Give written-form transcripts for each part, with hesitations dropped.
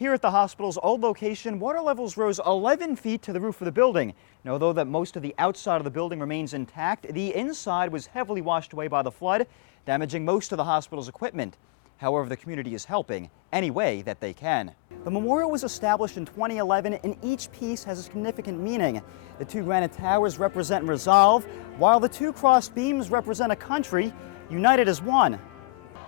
Here at the hospital's old location, water levels rose 11 feet to the roof of the building. And although that most of the outside of the building remains intact, the inside was heavily washed away by the flood, damaging most of the hospital's equipment. However, the community is helping any way that they can. The memorial was established in 2011, and each piece has a significant meaning. The two granite towers represent resolve, while the two crossed beams represent a country united as one.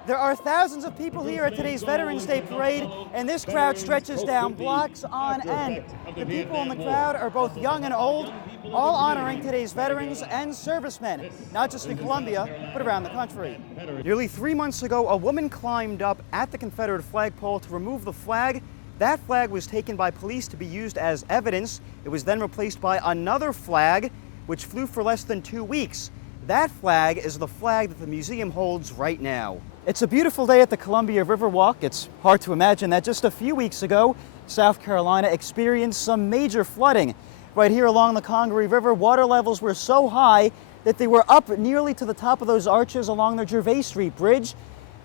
There are thousands of people here at today's Veterans Day Parade, and this crowd stretches down blocks on end. The people in the crowd are both young and old, all honoring today's veterans and servicemen, not just in Columbia, but around the country. Nearly 3 months ago, a woman climbed up at the Confederate flagpole to remove the flag. That flag was taken by police to be used as evidence. It was then replaced by another flag, which flew for less than 2 weeks. That flag is the flag that the museum holds right now. It's a beautiful day at the Columbia River Walk. It's hard to imagine that just a few weeks ago, South Carolina experienced some major flooding. Right here along the Congaree River, water levels were so high that they were up nearly to the top of those arches along the Gervais Street Bridge.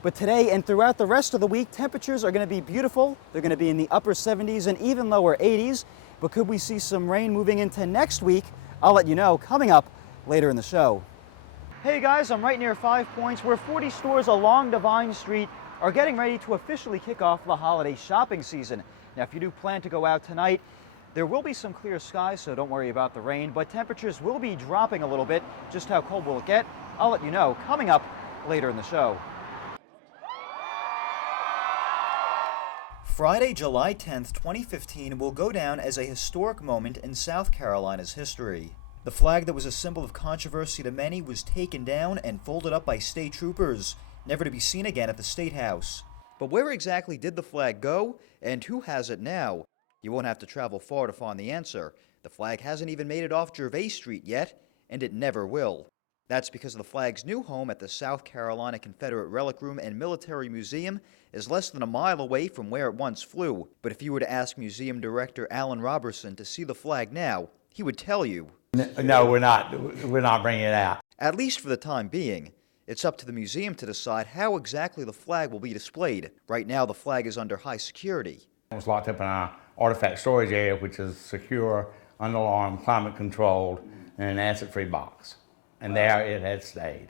But today and throughout the rest of the week, temperatures are going to be beautiful. They're going to be in the upper 70s and even lower 80s. But could we see some rain moving into next week? I'll let you know coming up later in the show. Hey guys, I'm right near 5 Points, where 40 stores along Devine Street are getting ready to officially kick off the holiday shopping season. Now, if you do plan to go out tonight, there will be some clear skies, so don't worry about the rain, but temperatures will be dropping a little bit. Just how cold will it get? I'll let you know coming up later in the show. Friday, July 10th, 2015 will go down as a historic moment in South Carolina's history. The flag that was a symbol of controversy to many was taken down and folded up by state troopers, never to be seen again at the State House. But where exactly did the flag go, and who has it now? You won't have to travel far to find the answer. The flag hasn't even made it off Gervais Street yet, and it never will. That's because the flag's new home at the South Carolina Confederate Relic Room and Military Museum is less than a mile away from where it once flew. But if you were to ask Museum Director Alan Robertson to see the flag now, he would tell you. No, we're not bringing it out. At least for the time being. It's up to the museum to decide how exactly the flag will be displayed. Right now, the flag is under high security. It was locked up in our artifact storage area, which is secure, unalarmed, climate controlled, and an acid-free box. And there it has stayed.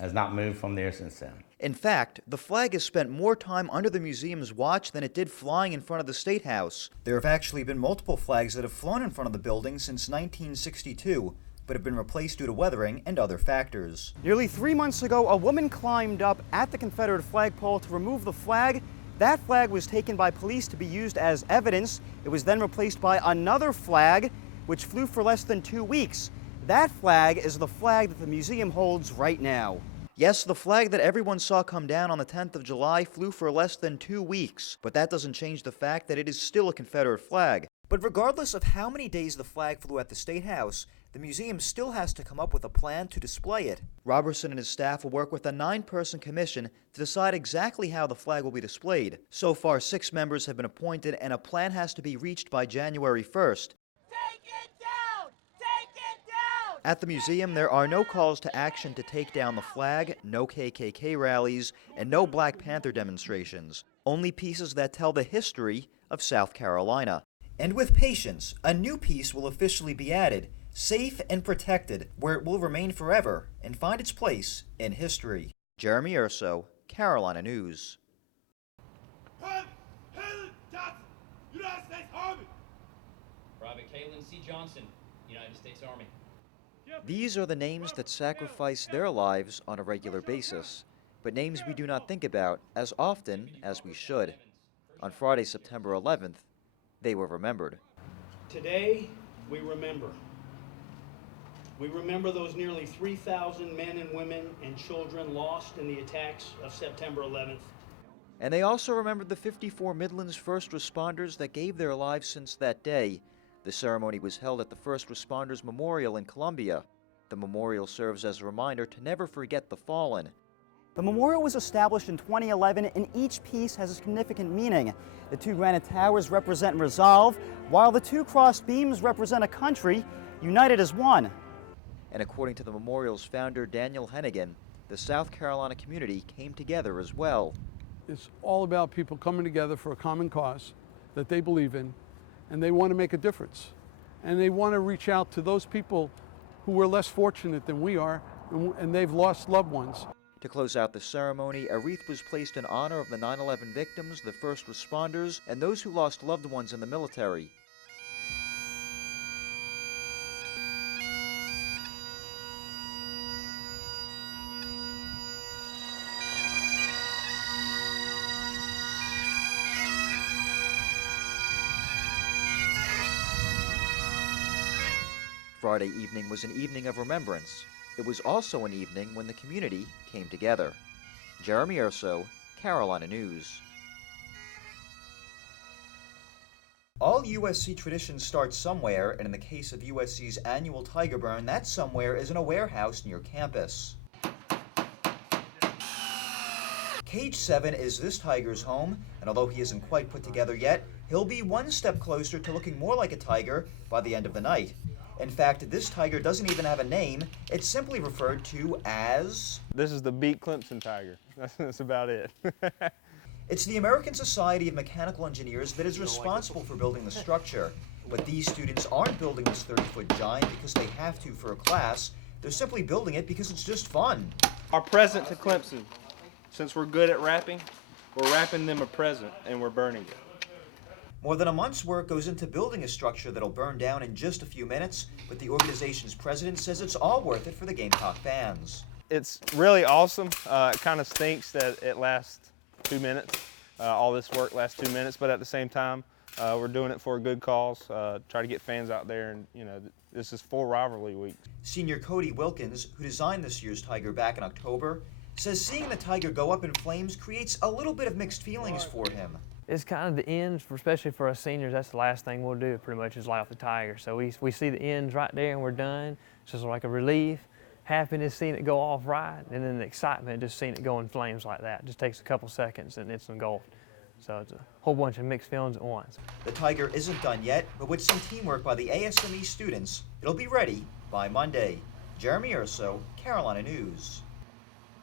Has not moved from there since then. In fact, the flag has spent more time under the museum's watch than it did flying in front of the State House. There have actually been multiple flags that have flown in front of the building since 1962, but have been replaced due to weathering and other factors. Nearly 3 months ago, a woman climbed up at the Confederate flagpole to remove the flag. That flag was taken by police to be used as evidence. It was then replaced by another flag, which flew for less than 2 weeks. That flag is the flag that the museum holds right now. Yes, the flag that everyone saw come down on the 10th of July flew for less than 2 weeks, but that doesn't change the fact that it is still a Confederate flag. But regardless of how many days the flag flew at the State House, the museum still has to come up with a plan to display it. Robertson and his staff will work with a 9-person commission to decide exactly how the flag will be displayed. So far, 6 members have been appointed, and a plan has to be reached by January 1st. At the museum, there are no calls to action to take down the flag, no KKK rallies, and no Black Panther demonstrations. Only pieces that tell the history of South Carolina. And with patience, a new piece will officially be added, safe and protected, where it will remain forever and find its place in history. Jeremy Urso, Carolina News. United States Army. Private Kalen C. Johnson, United States Army. These are the names that sacrifice their lives on a regular basis, but names we do not think about as often as we should. On Friday, September 11th, they were remembered. Today, we remember. We remember those nearly 3,000 men and women and children lost in the attacks of September 11th. And they also remembered the 54 Midlands first responders that gave their lives since that day. The ceremony was held at the First Responders Memorial in Columbia. The memorial serves as a reminder to never forget the fallen. The memorial was established in 2011, and each piece has a significant meaning. The two granite towers represent resolve, while the two crossed beams represent a country united as one. And according to the memorial's founder, Daniel Hennigan, the South Carolina community came together as well. It's all about people coming together for a common cause that they believe in, and they want to make a difference. And they want to reach out to those people who were less fortunate than we are, and they've lost loved ones. To close out the ceremony, a wreath was placed in honor of the 9/11 victims, the first responders, and those who lost loved ones in the military. Friday evening was an evening of remembrance. It was also an evening when the community came together. Jeremy Urso, Carolina News. All USC traditions start somewhere, and in the case of USC's annual Tiger Burn, that somewhere is in a warehouse near campus. Cage 7 is this tiger's home, and although he isn't quite put together yet, he'll be one step closer to looking more like a tiger by the end of the night. In fact, this tiger doesn't even have a name. It's simply referred to as... This is the Beat Clemson Tiger. That's about it. It's the American Society of Mechanical Engineers that is responsible for building the structure. But these students aren't building this 30-foot giant because they have to for a class. They're simply building it because it's just fun. Our present to Clemson. Since we're good at rapping, we're wrapping them a present and we're burning it. More than a month's work goes into building a structure that'll burn down in just a few minutes, but the organization's president says it's all worth it for the Gamecock fans. It's really awesome. It kind of stinks that it lasts 2 minutes. All this work lasts 2 minutes, but at the same time, we're doing it for a good cause. Try to get fans out there, and this is for rivalry week. Senior Cody Wilkins, who designed this year's Tiger back in October, says seeing the Tiger go up in flames creates a little bit of mixed feelings for him. It's kind of the ends, especially for us seniors. That's the last thing we'll do pretty much is light off the Tiger. So we see the ends right there and we're done. It's just like a relief, happiness seeing it go off right, and then the excitement just seeing it go in flames like that. It just takes a couple seconds and it's engulfed. So it's a whole bunch of mixed feelings at once. The Tiger isn't done yet, but with some teamwork by the ASME students, it'll be ready by Monday. Jeremy Urso, Carolina News.